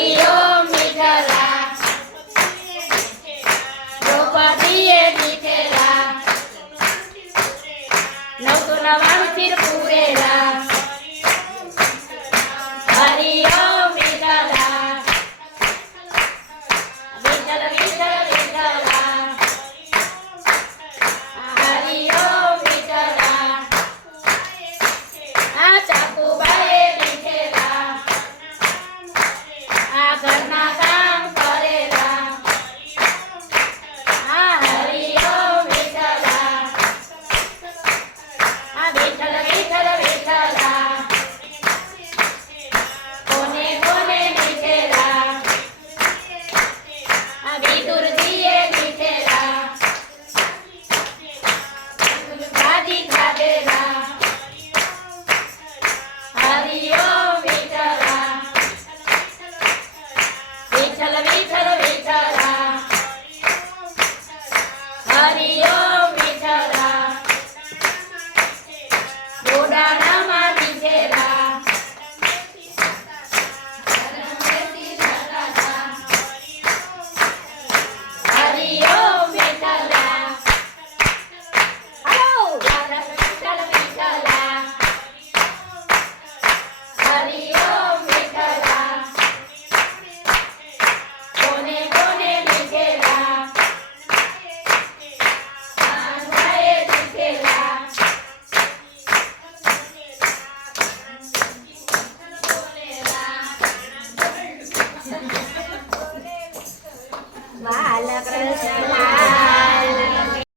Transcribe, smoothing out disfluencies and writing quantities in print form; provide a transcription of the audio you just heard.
હરિ ઓમ વિઠ્ઠલા દ્રૌપદીએ દીઠેલા 999 તીર પૂરેલા હરિ ઓમ વિઠ્ઠલા વિઠ્ઠલ વિઠ્ઠલ વિઠ્ઠલા હરિ ઓમ વિઠ્ઠલા આ ચાકુબાએ દીઠેલા આ ઘરના કામ કરેલા આ હરિ ઓમ વિઠ્ઠલા આ વિઠ્ઠલ વિઠ્ઠલ વિઠ્ઠલા કોને કોને દીઠેલા આ વિદુરજીએ દીઠેલા ગાદી ખાધેલા હરિ ઓમ વિઠ્ઠલા વિઠ્ઠલ વિઠ્ઠલ વિઠ્ઠલા હરિ ઓમ વિઠ્ઠલા ગોડાણામાં દીઠેલા હરિ ઓમ વિઠ્ઠલા હાલો વિઠ્ઠલ વિઠ્ઠલા હરિ ઓમ વિઠ્ઠલા કોને કોને દીઠેલા આંધળાએ દીઠેલા બાલકૃષ્ણ